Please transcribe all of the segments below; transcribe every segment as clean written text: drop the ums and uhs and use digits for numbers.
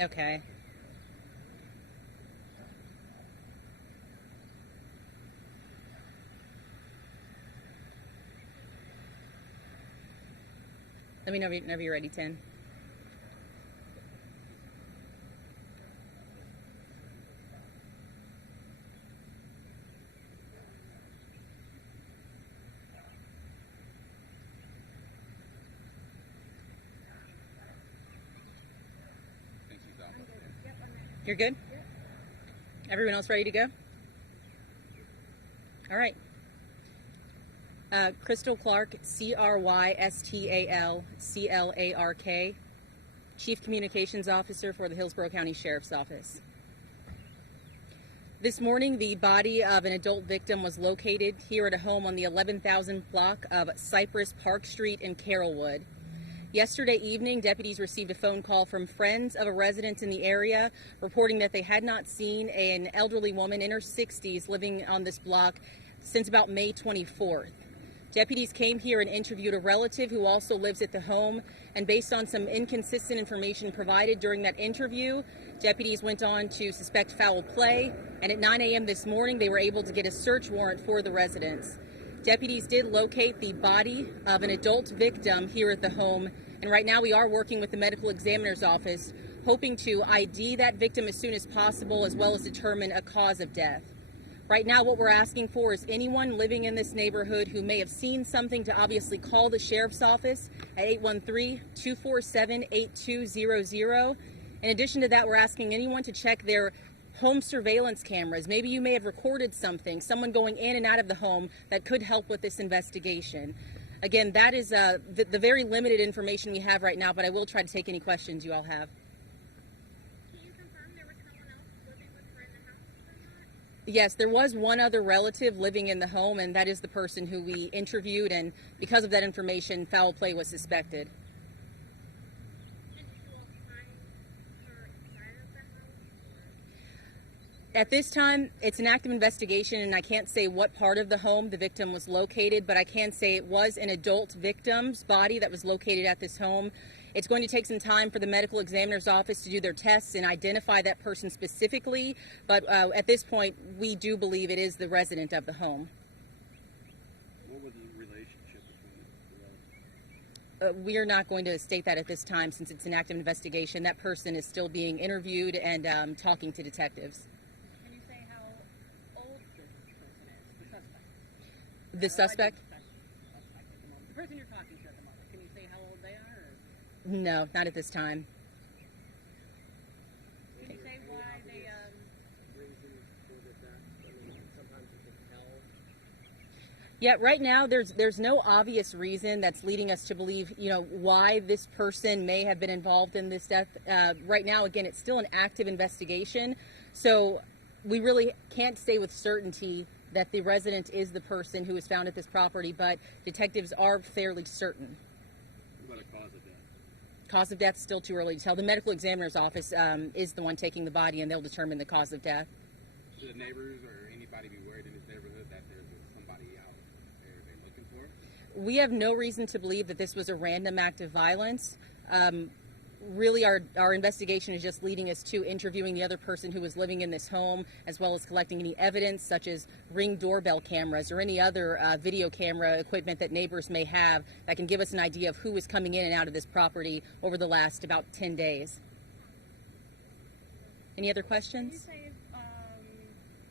Okay. Let me know whenever you're ready, Tim. You're good? Everyone else ready to go? All right. Crystal Clark, Crystal Clark, Chief Communications Officer for the Hillsborough County Sheriff's Office. This morning, the body of an adult victim was located here at a home on the 11,000 block of Cypress Park Street in Carrollwood. Yesterday evening, deputies received a phone call from friends of a resident in the area reporting that they had not seen an elderly woman in her 60s living on this block since about May 24th. Deputies came here and interviewed a relative who also lives at the home, and based on some inconsistent information provided during that interview, deputies went on to suspect foul play, and at 9 a.m. this morning, they were able to get a search warrant for the residence. Deputies did locate the body of an adult victim here at the home, and right now we are working with the medical examiner's office, hoping to ID that victim as soon as possible, as well as determine a cause of death. Right now what we're asking for is anyone living in this neighborhood who may have seen something to obviously call the sheriff's office at 813-247-8200. In addition to that, we're asking anyone to check their home surveillance cameras. Maybe you may have recorded something, someone going in and out of the home that could help with this investigation. Again, that is the very limited information we have right now, but I will try to take any questions you all have. Can you confirm there was someone else living with her in the house or not? Yes, there was one other relative living in the home, and that is the person who we interviewed, and because of that information, foul play was suspected. Did you all find her inside of the house? At this time, it's an active investigation, and I can't say what part of the home the victim was located, but I can say it was an adult victim's body that was located at this home. It's going to take some time for the medical examiner's office to do their tests and identify that person specifically, but at this point, we do believe it is the resident of the home. What was the relationship between the We are not going to state that at this time since it's an active investigation. That person is still being interviewed and talking to detectives. Can you say how old this person is, the suspect? The suspect? The person you're talking to at the moment. Can you say how old they are? Or No, not at this time. can you say why they reasons for the death? I mean, sometimes you can tell. Yeah, right now there's no obvious reason that's leading us to believe, why this person may have been involved in this death. Right now, again, it's still an active investigation, so we really can't say with certainty that the resident is the person who was found at this property, but detectives are fairly certain. What about a cause of death? Cause of death, still too early to tell. The medical examiner's office is the one taking the body, and they'll determine the cause of death. Should the neighbors or anybody be worried in this neighborhood that there's somebody out there they're looking for? We have no reason to believe that this was a random act of violence. Really, our investigation is just leading us to interviewing the other person who was living in this home, as well as collecting any evidence such as Ring doorbell cameras or any other video camera equipment that neighbors may have that can give us an idea of who was coming in and out of this property over the last about 10 days. Any other can you questions? say,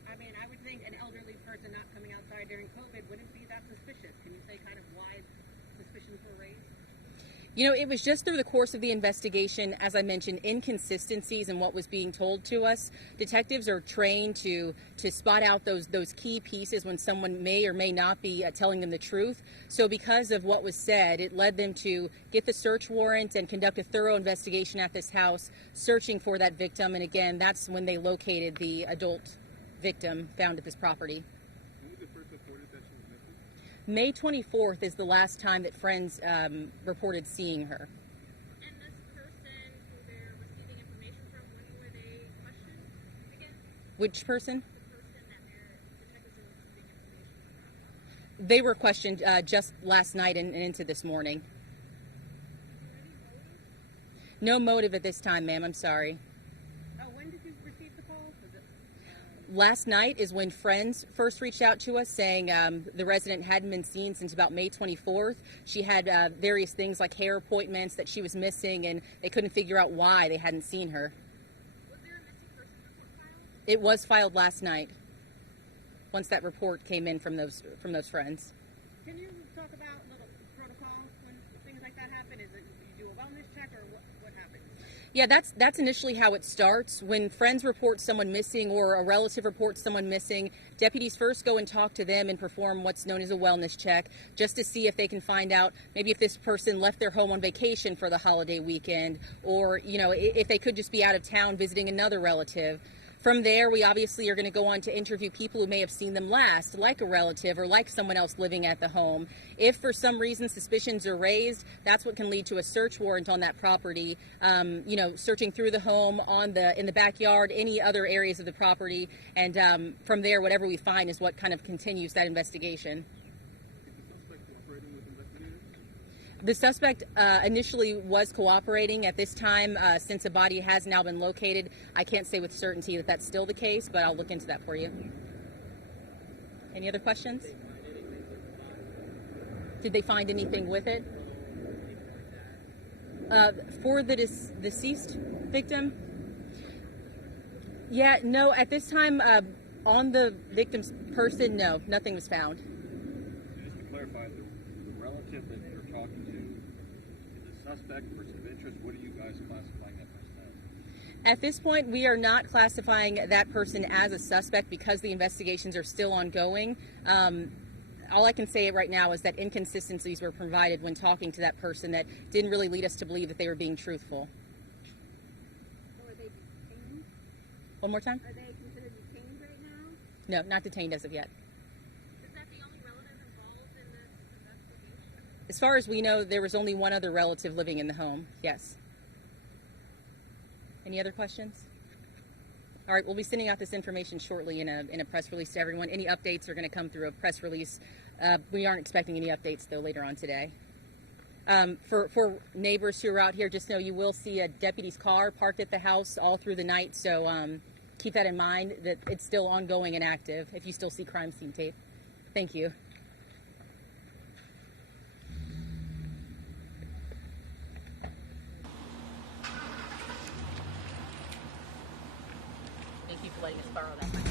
I mean, I would think an elderly person not coming outside during COVID wouldn't be that suspicious. Can you say kind of why suspicions were raised? It was just through the course of the investigation, as I mentioned, inconsistencies in what was being told to us. Detectives are trained to spot out those key pieces when someone may or may not be telling them the truth. So because of what was said, it led them to get the search warrant and conduct a thorough investigation at this house, searching for that victim. And again, that's when they located the adult victim found at this property. When was the first reported that she was missing? May 24th is the last time that friends reported seeing her. And this person who they're receiving information from, when were they questioned again? Which person? The person that they're detectives are receiving information from. They were questioned just last night and into this morning. No motive at this time, ma'am. I'm sorry. Last night is when friends first reached out to us saying the resident hadn't been seen since about May 24th. She had various things like hair appointments that she was missing, and they couldn't figure out why they hadn't seen her. Was there a missing person report filed? It was filed last night, once that report came in from those friends. Can you talk about little protocol when things like that happen? Is it you do a wellness check or what happens? Yeah, that's initially how it starts. When friends report someone missing or a relative reports someone missing, deputies first go and talk to them and perform what's known as a wellness check, just to see if they can find out maybe if this person left their home on vacation for the holiday weekend, or, you know, if they could just be out of town visiting another relative. From there, we obviously are going to go on to interview people who may have seen them last, like a relative or like someone else living at the home. If for some reason suspicions are raised, that's what can lead to a search warrant on that property. You know, searching through the home, in the backyard, any other areas of the property, and from there, whatever we find is what kind of continues that investigation. The suspect initially was cooperating. At this time, since a body has now been located, I can't say with certainty that that's still the case, but I'll look into that for you. Any other questions? Did they find anything with it? For the deceased victim? Yeah, no, at this time, on the victim's person, no, nothing was found. Just to clarify, the relative that you're talking to is a suspect, person of interest. What are you guys classifying that person as? At this point, we are not classifying that person as a suspect because the investigations are still ongoing. All I can say right now is that inconsistencies were provided when talking to that person that didn't really lead us to believe that they were being truthful. So are they detained? One more time? Are they considered detained right now? No, not detained as of yet. Is that the only relative involved in this investigation? As far as we know, there was only one other relative living in the home. Yes. Any other questions? All right, we'll be sending out this information shortly in a press release to everyone. Any updates are going to come through a press release. We aren't expecting any updates, though, later on today. For neighbors who are out here, just know you will see a deputy's car parked at the house all through the night, so keep that in mind, that it's still ongoing and active if you still see crime scene tape. Thank you. Thank you for letting us borrow that.